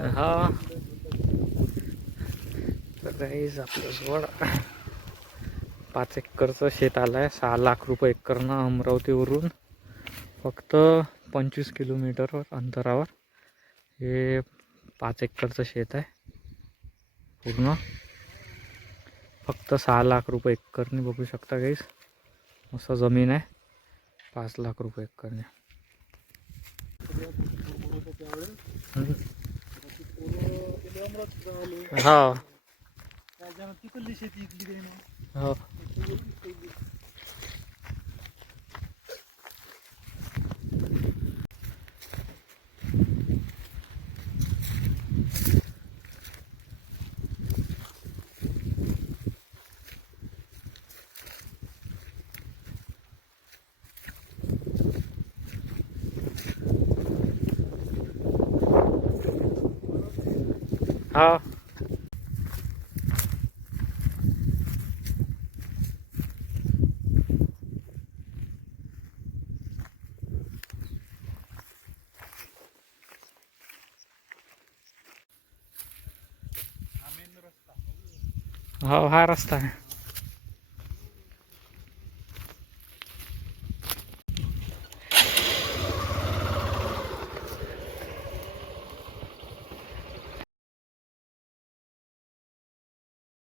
हा. तर काहीच आपलं जवळ पाच एकरचं शेत आलं आहे सहा लाख रुपये एकरनं अमरावतीवरून. फक्त पंचवीस किलोमीटरवर अंतरावर. हे पाच एकरचं शेत आहे. पूर्ण. फक्त सहा लाख रुपये एकरने बघू शकता काहीच मस्त जमीन आहे. पाच लाख रुपये एकरने. हा. तिकडली शेती इकली काही ना हो. हा हो हा रस्ता आहे